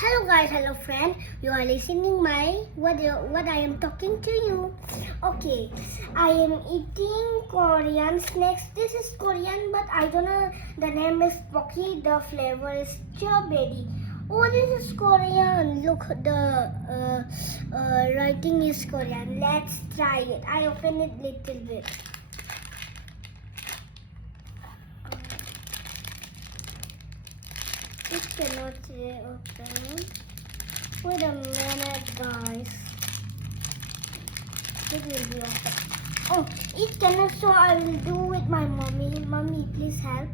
Hello guys, hello friend. You are listening my what I am talking to you. Okay, I am eating Korean snacks. This is Korean, but I don't know. The name is pocky. The flavor is strawberry. Oh, this is Korean. Look, the writing is Korean. Let's try it. I open it little bit. It cannot open. Wait a minute, guys. It will be open. Oh, it cannot, so I will do with my mommy. Mommy, please help.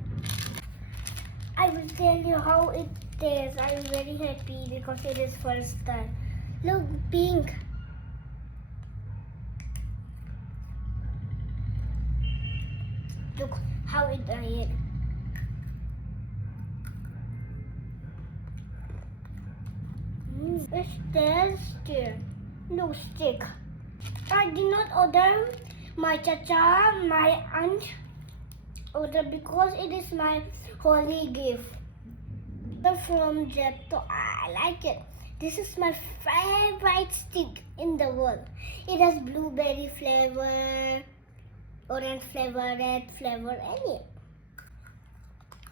I will tell you how it tastes. I am very happy because it is first time. Look, pink. Look how it is. It's tasty. No stick. I did not order my chacha, my aunt order because it is my holy gift. From Zepto, I like it. This is my favorite stick in the world. It has blueberry flavor, orange flavor, red flavor, any.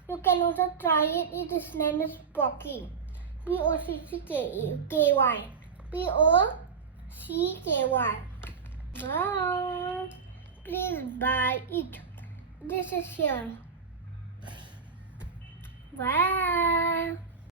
You can also try it. Its name is pocky. P-O-C-C-K-Y. P-O-C-K-Y. Bye. Please buy it. This is here. Bye.